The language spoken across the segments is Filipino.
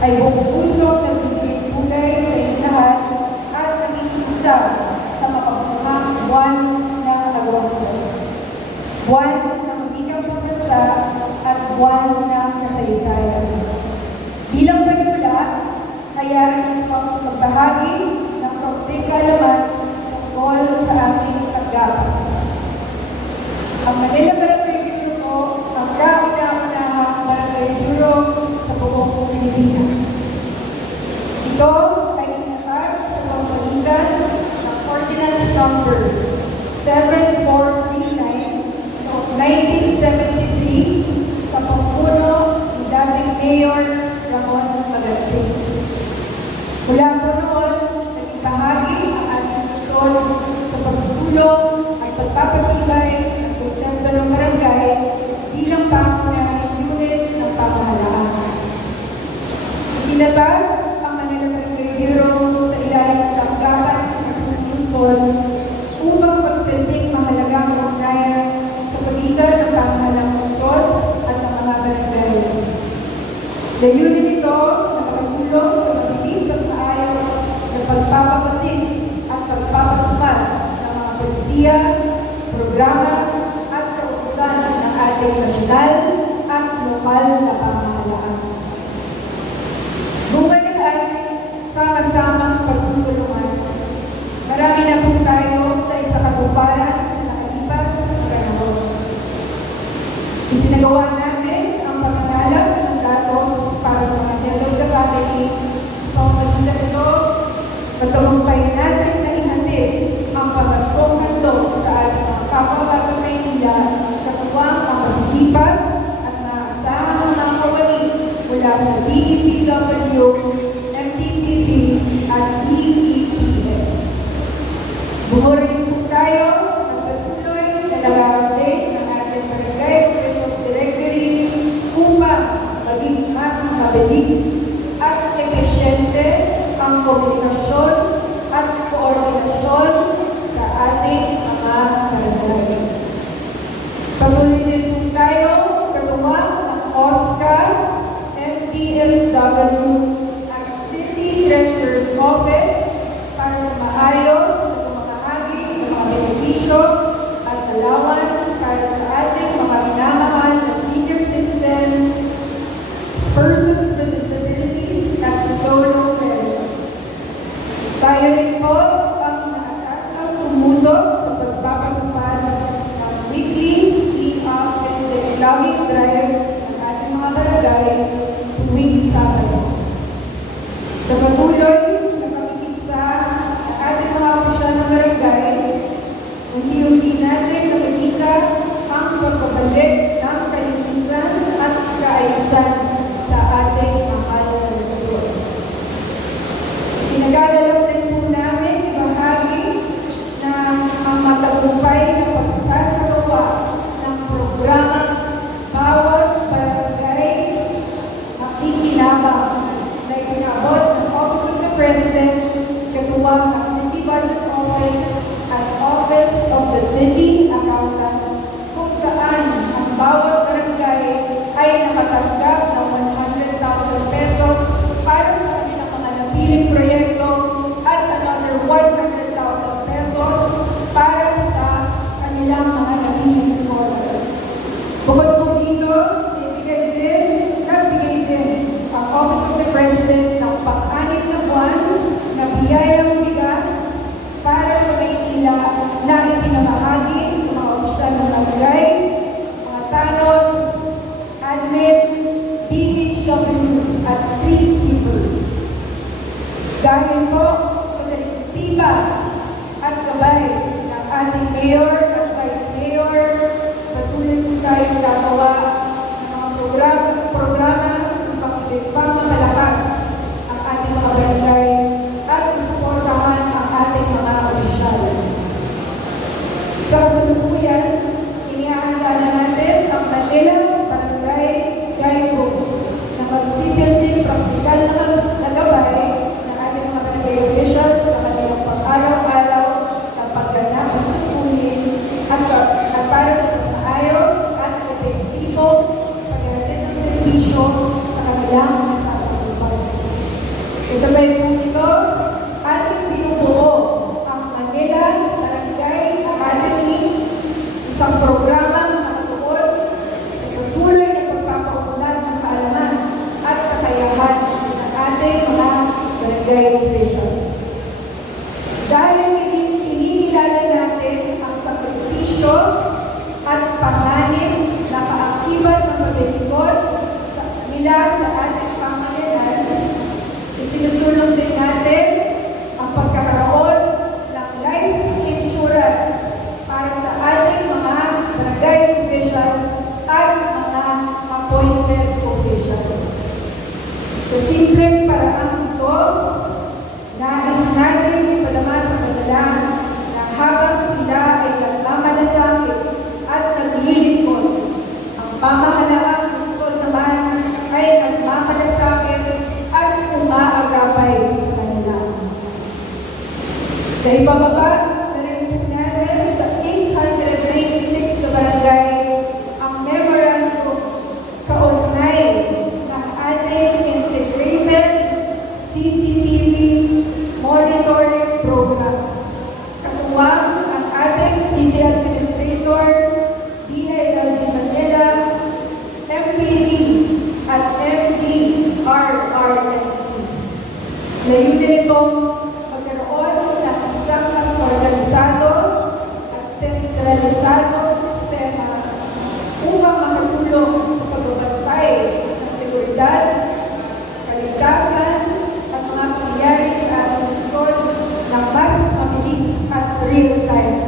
ay buong puso nagbibigay-bugay sa inyong lahat at nakikisa sa mapagmahang buwan ng Agosto. Buwan ng bigang pagbansa at buwan ng kasaysayan. Bilang panimula, hayaan ko ang magbahagi ng kaunting kaalaman tungkol sa ating tanggapan. Ang Manila Barangay Bureau po ang kauna-unahang barangay bureau sa buong Pilipinas. Ito ay tinatag sa pamamagitan ng Ordinance Number 7439 noong 1973 sa pamumuno ni dating Mayor Ramon Magansing. Mula po noon, naging bahagi ang ating Luzon sa pagsusulong at pagpapatibay ng konsepto ng barangay bilang pangunahing unit ng pamahalaan. Itinatag ang Manila Barangay Bureau sa ilalim ng tanggapan ng Luzon upang magsilbing mahalagang ugnayan sa pagitan ng pamahalang lungsod at ng mga barangay. Layunin nito na makatulong sa mabilis at maayos na pagpapapatid at pagpapatupad ng mga polisiya, programa at kautusan ng ating nasyonal at lokal na pamahalaan. Bunga ng ating sama-samang pagtutulungan, marami na po tayo na isa katuparan sa nakalipas na panahon. Isinagawa natin ang pagkakalat ng datos para sa mga General Academy sa pamamagitan nito, matagumpay natin na ihatid ang pamaskong handog sa ating mga kapwa-batang Maynila katuwang ang masisipag at maasahang mga kawani mula sa DEPW, MTPP at DEPS. Bungo rin po tayo ng patuloy na nag-update ng ating Barangay Operations Directory upang maging mas mabilis at epesyente ang komunikasyon at koordinasyon sa ating mga barangay. Patuloy din po tayo katuwang ng OSCA, MTSW at City Treasurer's Office para sa maayos na pamamahagi ng mga benepisyo at allowance para sa ating mga minamahal na senior citizens, persons with disabilities at solo parents. Tayo rin po ang nakatasang tumutok sa pagpapatupad ng weekly e-up and logging drive ng ating mga barangay tuwing Sabado. Sa patuloy na pakikisa ng ating mga opisyal ng barangay, unti-unti natin nakikita ang pagbabalik ng kalinisan at kaayusan sa ating mahal na lungsod. Pinagagalaw din po namin ibahagi na ang matagumpay na pagsasagawa ng programa bawat barangay makikinabang na itinabot ng Office of the President, katuwang ang City Budget Office at Office of the City Accountant, kung saan ang bawat barangay ay nakatanggap ng 100,000 pesos para sa kanilang mga napiling proyekto at another 100,000 pesos para sa kanilang mga napiling scholar. Bukod po dito, nagbigay din ang Office of the President ng pang-anim na buwan na biyayang bigas para sa Maynila na ipinamahagi sa mga opisyal ng barangay, mga tanod, admin, DHW at street sweepers. Dahil po sa direktiba at gabay ng ating Mayor at Vice Mayor, patuloy po tayong gagawa ng mga programa upang mapalakas ang ating mga barangay at suportahan ang ating mga opisyal. Sa kasalukuyan, inihahanda na natin ang Manila Barangay Guidebook na magsisilbing praktikal na gabay ng ating mga barangay officials sa kanilang pang-araw-araw na pagganap sa pagkunin at para sa mas maayos at epektibo paghahatid ng serbisyo sa kanilang nagsasama. Kasabay po ito, ating binubuo ang Manila Barangay Academy, isang programang nakatuon sa patuloy na pagpapaunlad ng kaalaman at kakayahan ng ating mga barangay officials. Dahil kinikilala natin ang sakripisyo at panganib na kaakibat ng paglilingkod nila sa ating pamayanan, isinusulong din natin ang pagkakaroon ng life insurance para sa ating mga barangay officials at mga appointed officials. Sa simpleng paraan ito, nais natin ipadama sa kanila na habang sila ay nagmamalasakit at naglilingkod, ang pamahalaang lungsod naman ay nagmamalasakit at umaagapay sa kanila. Dahil bababa na rin po natin sa 896 na barangay ang memorandum kaugnay ng ating integrated CCTV monitoring program. Katuwang ang ating City Administrator, DILG Manila, MPD at MDRRMP. Layunin itong magkaroon ng isang mas organisado at sentralisadong sistema upang makatulong sa pagbabantay ng seguridad, kaligtasan at mga pangyayari sa ating lungsod ng mas mabilis at real time.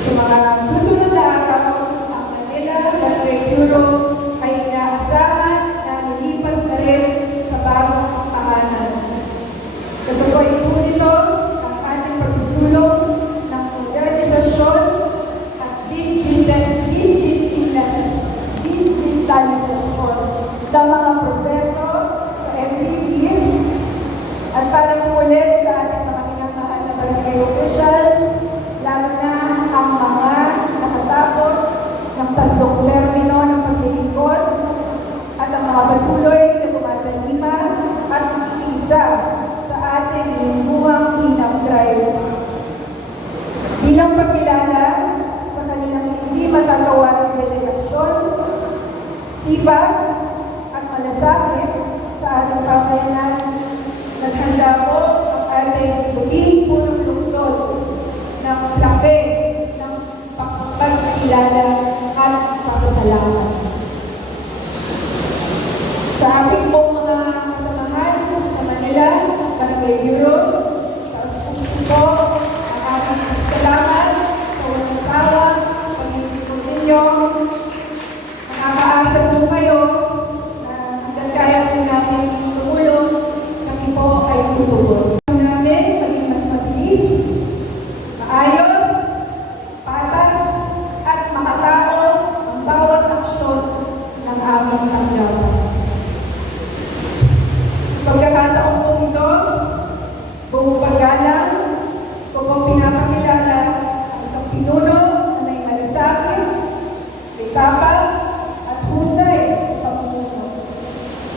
Sa mga susunod na araw, ang Manila Barangay Bureau ay inaasahan na nilipat na rin sa bagong tahanan. Kasabay po nito ang ating pagsusulong ng modernisasyon at digitalisasyon ng mga proseso sa MPP at para po ulit sa ating mga minamahal na barangay officials, lalo na ang mga nakatapos ng tatlong termino ng paglilingkod at ang mga patuloy na tumatalima at iisa sa ating lingguhang hinap drive. Bilang pagkilala sa kanilang hindi matatawaring dedikasyon, sipag at malasakit sa ating pamayanan, naghanda po ang ating buting punong lungsod ng plaque ng pagkilala at pasasalamat. Sa ating pong mga kasamahan sa Manila Barangay Bureau, taos-puso po ang ating salamat sa walang sawa, pag-ibig ninyo. Nakakaasa po kayo na hanggang kaya po namin tumulong, kami po ay tutugon. Namin maging mas mabilis, maayos, patas, at makatao ang bawat aksyon ng aming tanggapan. Sa pagkakataon po ito, buong paggalang ko pong pinapakilala ang isang pinuno na may malasakit, may tapang, at husay sa pamumuno.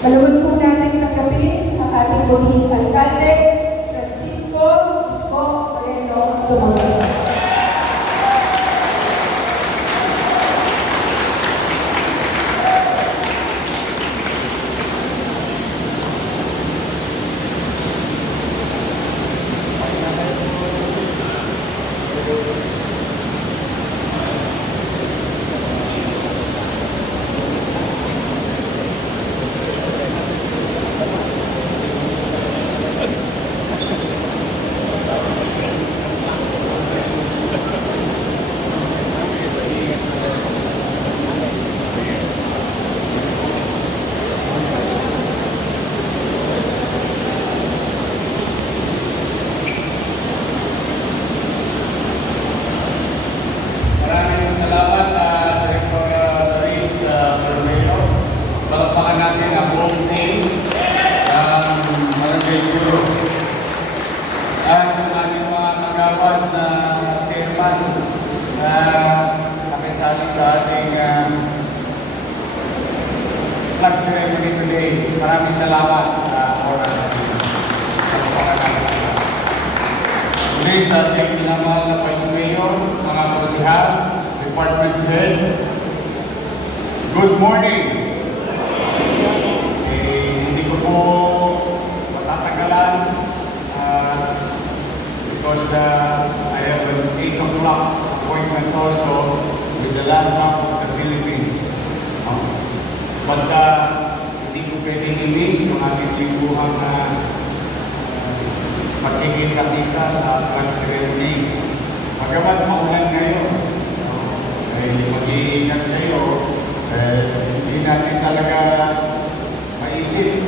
Malugod po natin tanggapin ang ating buting alkalde, Francisco Isko Moreno Dumaguete. nakisali sa ating flag ceremony today. Maraming salamat sa oras. palakpakan natin sila. Muli sa ating minamahal na Vice Mayor, mga konsehal, Department Head, good morning! Hindi ko po matatagalan because I have an 8 o'clock appointment also with the Land Bank of the Philippines. But hindi ko pwedeng i-miss yung ating lingguhang pagkikita-kita sa flag ceremony. Magamat maulan ngayon, ay mag-iingat kayo, hindi natin talaga maisip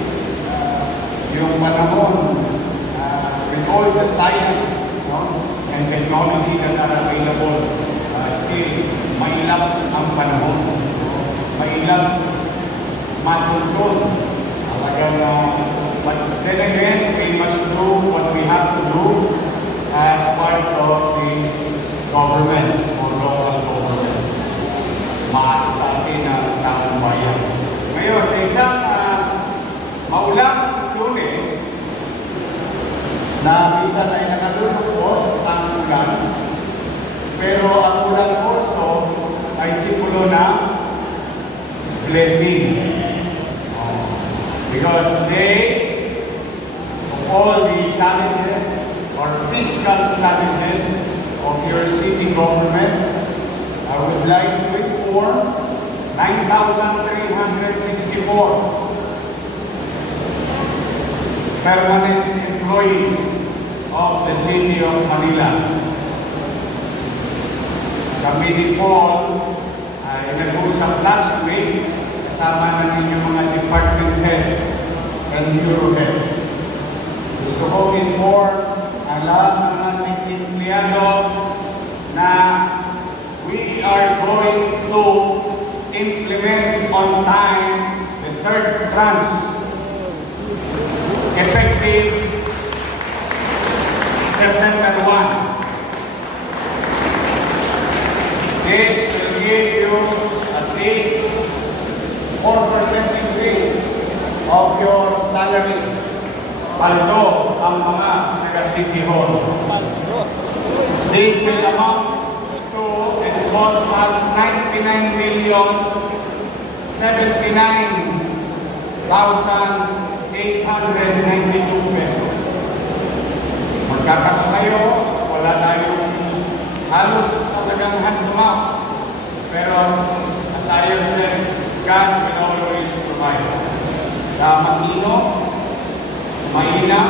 yung panahon with all the science and technology that are available, still mailap ang panahon. Mailap matuntun. Talagang but then again, we must do what we have to do as part of the government or local government. Maasa sa atin ang taong bayan. Ngayon, sa isang maulang Lunes, na minsan ay nakalulungkot ang ulan, pero ang ulan also ay simbolo ng blessing. Because today, of all the challenges or fiscal challenges of your city government, I would like to inform 9,364 permanent employees of the City of Manila. Kami ni Paul ay nag-usap last week kasama ng inyong mga department head and bureau head. Gusto ko inform ang lahat ng ating empleyado na we are going to implement on time the third tranche effective September 1. This will give you at least 4% increase of your salary. Paldo ang mga taga-City Hall. This will amount to and cost us 99,079,892 pesos. Magkakaroon kayo, wala tayong halos talagang hand-to-mouth. Pero as I have said, God will always provide. Sa masino, mainam,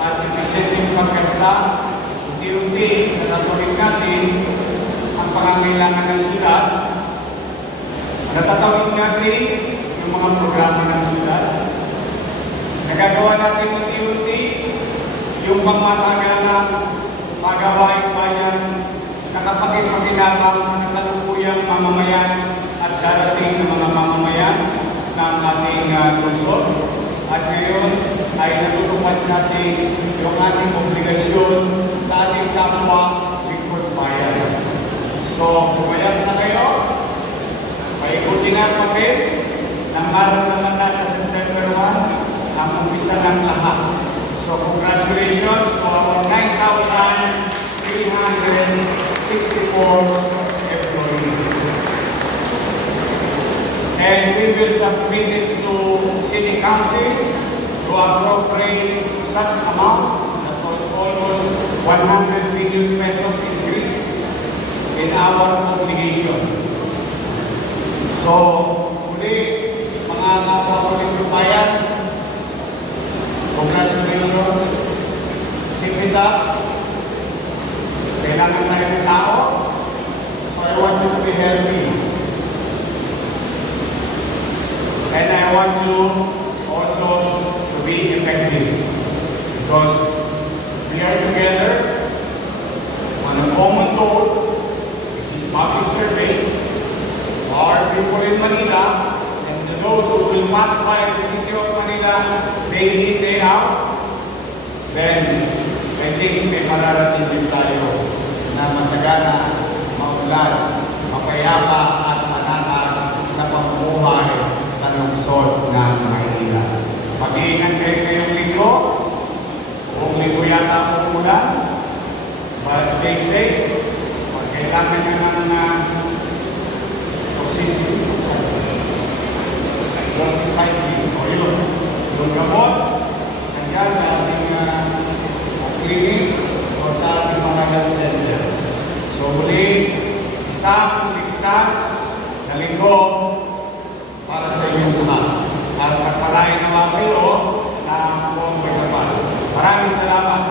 at efficienteng paggasta, unti-unti natatuloy natin ang pangangailangan ng siyudad. Natatawid natin yung mga programa ng siyudad. Nagagawa natin unti-unti yung pangmatagalang pagawaing bayan na kapag-paginabang sa kasalukuyang mamamayan at darating ng mga mamamayan ng ating lungsod. At ngayon ay natutupad natin yung ating obligasyon sa ating kapwa lingkod bayan. So, pumayag na kayo, paikutin ang papel na meron naman na sa September 1 ang umpisa ng lahat. So, congratulations to our 9,364 employees. And we will submit it to City Council to appropriate such amount that was almost 100 billion pesos increase in our obligation. So, muli, mga kapwa-puling bayan, congratulations. Keep it up. Kailangan tayo ng tao. So I want you to be healthy. And I want you also to be effective. Because we are together on a common goal, which is public service. Our people in Manila and those who will pass by the city of Manila day in, day out, then I think may mararating din tayo na masagana, maulan, mapayapa at manatag na pamumuhay sa lungsod ng Maynila. Mag-iingat kayo ngayong linggo yata umulan. But stay safe. Pag kailangan nyo ng toxicity, doxycycline, o yun, yung gamot, nandiyan sa ating clinic o sa ating mga health center. So muli, isang ligtas na linggo para sa inyong lahat. At pagpalain naman kayo ng buong pagkapal. Maraming salamat.